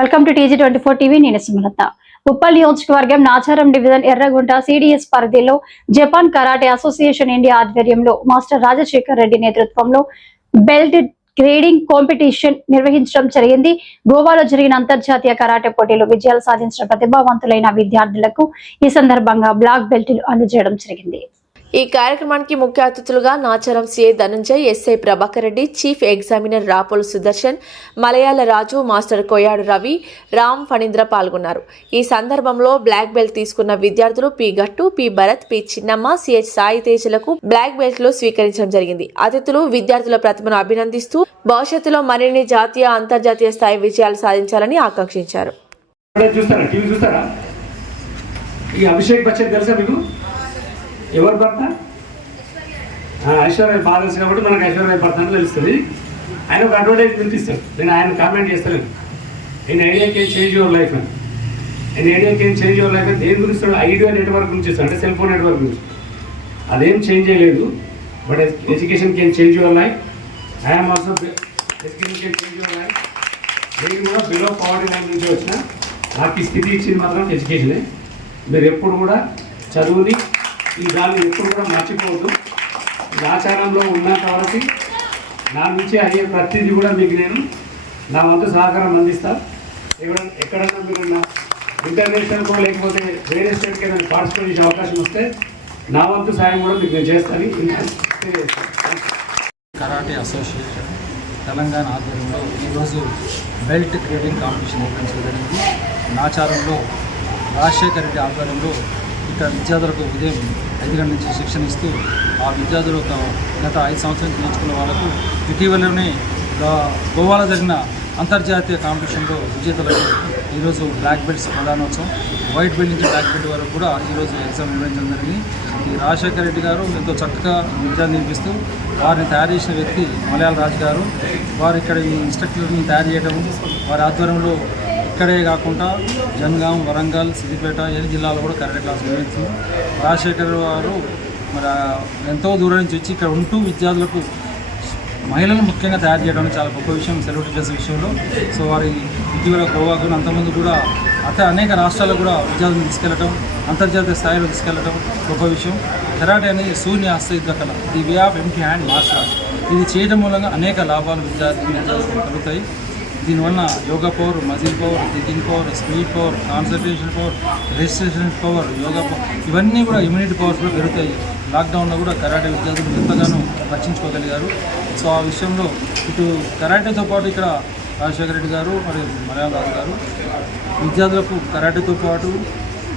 Welcome to TG24 TV. నేను సుమలత. ఉప్పల్ నియోజకవర్గం Nacharam division Erragunta CDS పరిధిలో జపాన్ కరాటే అసోసియేషన్ ఇండియా ఆధ్వర్యంలో మాస్టర్ రాజశేఖర్ రెడ్డి నేతృత్వంలో బెల్ట్ గ్రేడింగ్ కాంపిటీషన్ నిర్వహించడం జరిగింది. గోవాలో జరిగిన అంతర్జాతీయ కరాటే పోటీలో విజయాలు సాధించిన ప్రతిభావంతులైన విద్యార్థులకు ఈ సందర్భంగా బ్లాక్ బెల్ట్లు అందజేయడం జరిగింది. ఈ కార్యక్రమానికి ముఖ్య అతిథులుగా Nacharam CI Dhananjay, SI Prabhakar Reddy, chief examiner Rapolu Sudarshan, Malayala Raju, master Koyyadu Ravi, Ram Phanindra పాల్గొన్నారు. ఈ సందర్భంలో బ్లాక్ బెల్ట్ తీసుకున్న విద్యార్థులు P Gattu, P Bharat, P Chinnamma, CH Sai తేజలకు బ్లాక్ బెల్ట్లు స్వీకరించడం జరిగింది. అతిథులు విద్యార్థుల ప్రతిభను అభినందిస్తూ భవిష్యత్తులో మరిన్ని జాతీయ, అంతర్జాతీయ స్థాయి విజయాలు సాధించాలని ఆకాంక్షించారు. ఎవరు భర్త? ఐశ్వర్య ఫాదర్స్ కాబట్టి మనకు ఐశ్వర్య భర్త అని తెలుస్తుంది. ఆయన ఒక అడ్వర్టైజ్మెంట్ ఇస్తాడు. నేను ఆయన కామెంట్ చేస్తాను, నేను idea can change your life అని. నేను idea can change your life అని దేని గురించి ఇస్తాడు? ఐడియా నెట్వర్క్ గురించి ఇస్తాడు, అంటే సెల్ ఫోన్ నెట్వర్క్ గురించి. అదేం చేంజ్ చేయలేదు. But education can change your life. I'm also education can change your life. నేను కూడా బిలో పవర్టీ లైన్ నుంచి వచ్చిన, నాకు ఈ స్థితి ఇచ్చింది మాత్రం ఎడ్యుకేషనే. మీరు ఎప్పుడు కూడా చదువుని ఈ దాన్ని ఎప్పుడు కూడా మర్చిపోవద్దు. ఆచారంలో ఉన్నంత వరకు నా నుంచి అయ్యే ప్రతిదీ కూడా మీకు నేను నా వంతు సహకారం అందిస్తాను. ఎక్కడైనా మీరు నా ఇంటర్నేషనల్కో లేకపోతే వేరే స్టేట్కి ఏదైనా పార్టిసిపేట్ చేసే అవకాశం వస్తే నా వంతు సాయం కూడా మీకు నేను చేస్తాను. కరాటే అసోసియేషన్ తెలంగాణ ఆధ్వర్యంలో ఈరోజు బెల్ట్ గ్రేడింగ్ కాంపిటీషన్ నిర్వహించడం జరిగింది. నాచారంలో రాజశేఖర్ రెడ్డి ఆధ్వర్యంలో ఇక్కడ విద్యార్థులకు ఉదయం 5 గంటల నుంచి శిక్షణ ఇస్తూ ఆ విద్యార్థులు గత 5 సంవత్సరాల నుంచి నేర్చుకున్న వాళ్ళకు ఇటీవలనే గోవాలో జరిగిన అంతర్జాతీయ కాంపిటీషన్లో విజేతలకు ఈరోజు బ్లాక్ బెల్ట్స్ ప్రధానోత్సవం. వైట్ బెల్ట్ నుంచి బ్లాక్ బెల్ట్ వరకు కూడా ఈరోజు ఎగ్జామ్ నిర్వహించడం జరిగింది. ఈ రాజశేఖర్ రెడ్డి గారు ఎంతో చక్కగా విద్యను నేర్పిస్తూ వారిని తయారు చేసిన వ్యక్తి మలయాళ రాజు గారు. వారు ఇక్కడ ఈ ఇన్స్ట్రక్టర్ని తయారు చేయడం, వారి ఆధ్వర్యంలో ఇక్కడే కాకుండా జనగాం, వరంగల్, సిద్దిపేట ఏ జిల్లాలో కూడా కరాటే క్లాస్ నిర్వహిస్తుంది. రాజశేఖర్ గారు మరి ఎంతో దూరం నుంచి వచ్చి ఇక్కడ ఉంటూ విద్యార్థులకు మహిళలను ముఖ్యంగా తయారు చేయడం చాలా గొప్ప విషయం సెల్ఫ్ డిఫెన్స్ విషయంలో. సో వారి ఇటీవల గోవాకు అంతకుముందు కూడా అనేక రాష్ట్రాల్లో కూడా విద్యార్థులను తీసుకెళ్లడం, అంతర్జాతీయ స్థాయిలో తీసుకెళ్లడం గొప్ప విషయం. కరాటే అనేది శూన్య హస్తయుద్ధ కళ, the way of empty hand martial art. ఇది చేయడం మూలంగా అనేక లాభాలు విద్యార్థులకు కలుగుతాయి. దీనివల్ల yoga power, muscle power, thinking power, speed power, concentration power, registration power, yoga power, ఇవన్నీ కూడా ఇమ్యూనిటీ పవర్స్ కూడా పెరుగుతాయి. లాక్డౌన్లో కూడా కరాటే విద్యార్థులు ఎంతగానో రక్షించుకోగలిగారు. సో ఆ విషయంలో ఇటు కరాటేతో పాటు ఇక్కడ రాజశేఖర రెడ్డి గారు మరియు మలయాళ రాజు గారు విద్యార్థులకు కరాటేతో పాటు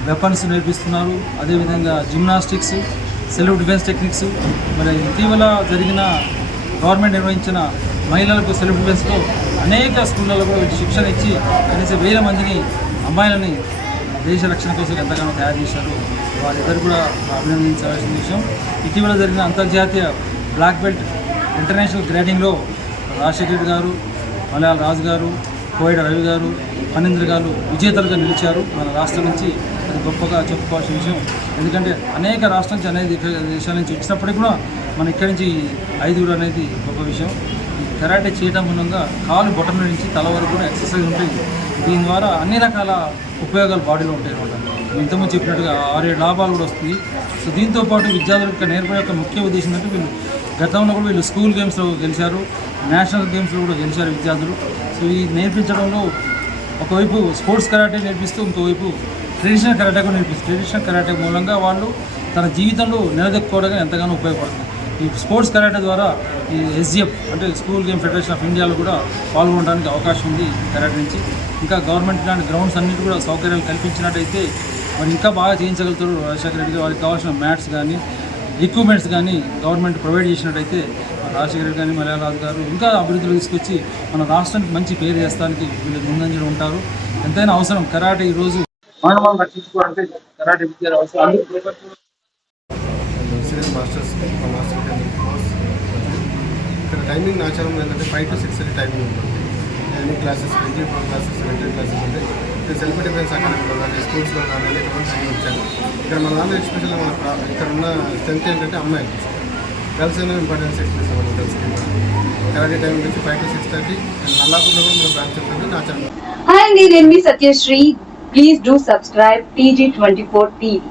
వెపన్స్ నేర్పిస్తున్నారు. అదేవిధంగా జిమ్నాస్టిక్స్, సెల్ఫ్ డిఫెన్స్ టెక్నిక్స్, మరి ఇటీవల జరిగిన గవర్నమెంట్ నిర్వహించిన మహిళలకు సెల్ఫ్ డిఫెన్స్లో అనేక స్కూళ్ళలో కూడా శిక్షణ ఇచ్చి కనీసం 1000 మందిని అమ్మాయిలని దేశ రక్షణ కోసం ఎంతగానో తయారు చేశారు. వారిద్దరు కూడా అభినందించాల్సిన విషయం. ఇటీవల జరిగిన అంతర్జాతీయ బ్లాక్ బెల్ట్ ఇంటర్నేషనల్ గ్రేడింగ్లో రాజశేఖర్ రెడ్డి గారు, మలయాళ రాజు గారు, కోయడ రవి గారు, ఫణీంద్ర గారు విజేతలుగా నిలిచారు. మన రాష్ట్రం నుంచి అది గొప్పగా చెప్పుకోవాల్సిన విషయం. ఎందుకంటే అనేక రాష్ట్రం నుంచి అనేక దేశాల నుంచి వచ్చినప్పటికీ కూడా మన ఇక్కడి నుంచి 5 అనేది గొప్ప విషయం. కరాటే చేయడం మూలంగా కాలు బొటన నుంచి తల వరకు కూడా ఎక్సర్సైజ్ ఉంటుంది. దీని ద్వారా అన్ని రకాల ఉపయోగాలు బాడీలో ఉంటాయి అన్నమాట. ఇంతకుముందు చెప్పినట్టుగా 6-7 లాభాలు కూడా వస్తుంది. సో దీంతోపాటు విద్యార్థులకు నేర్పే యొక్క ముఖ్య ఉద్దేశం అంటే వీళ్ళు గతంలో కూడా వీళ్ళు స్కూల్ గేమ్స్లో గెలిచారు, నేషనల్ గేమ్స్లో కూడా గెలిచారు విద్యార్థులు. సో ఈ నేర్పించడంలో ఒకవైపు స్పోర్ట్స్ కరాటే నేర్పిస్తూ ఇంకోవైపు ట్రెడిషనల్ కరాటే కూడా నేర్పిస్తారు. ట్రెడిషనల్ కరాటే మూలంగా వాళ్ళు తన జీవితంలో నిలదొక్కుకోవడానికి ఎంతగానో ఉపయోగపడుతుంది. ఈ స్పోర్ట్స్ కరాటే ద్వారా ఈ SGF అంటే స్కూల్ గేమ్ ఫెడరేషన్ ఆఫ్ ఇండియాలో కూడా పాల్గొనడానికి అవకాశం ఉంది కరాటే నుంచి. ఇంకా గవర్నమెంట్ లాంటి గ్రౌండ్స్ అన్నిటి కూడా సౌకర్యాలు కల్పించినట్టయితే మరి ఇంకా బాగా చేయించగలుగుతారు రాజశేఖర రెడ్డి గారు. వారికి కావాల్సిన మ్యాట్స్ కానీ ఎక్విప్మెంట్స్ కానీ గవర్నమెంట్ ప్రొవైడ్ చేసినట్టయితే రాజశేఖర రెడ్డి కానీ మలయాళ రాజు గారు ఇంకా అభివృద్ధిలో తీసుకొచ్చి మన రాష్ట్రానికి మంచి పేరు చేస్తానికి వీళ్ళు ముందంజలో ఉంటారు. ఎంతైనా అవసరం కరాటే. ఈరోజు మనం రక్షించుకోవాలంటే కరాటే విద్య అవసరం. ఇక్కడ టైమింగ్ ఆచారం ఏంటంటే 5 to 6 అని టైమింగ్ ఉంటుంది. ఎన్ని క్లాసెస్, 24 క్లాసెస్, 20 క్లాసెస్ ఉంటాయి. ఇక్కడ సెల్ఫ్ డిఫెన్స్ అకాడమీలో కానీ స్కూల్స్లో కానీ అనేక మంది వచ్చాను. ఇక్కడ మన దాంట్లో ఎస్పెషల్గా మన ఇక్కడ ఉన్న స్ట్రెంత్ ఏంటంటే అమ్మాయిలు, గర్ల్స్ అనేది ఇంపార్టెన్స్ ఎక్స్ప్రెస్ మన గర్ల్స్కి. కరాటే టైమింగ్ వచ్చి 5 to 6:30. నల్లాపూర్లో కూడా మన బ్రాంచ్ ఉంటుంది నాచారం. అండి, నేను మీ Satyasri. Please do subscribe TG24 TV.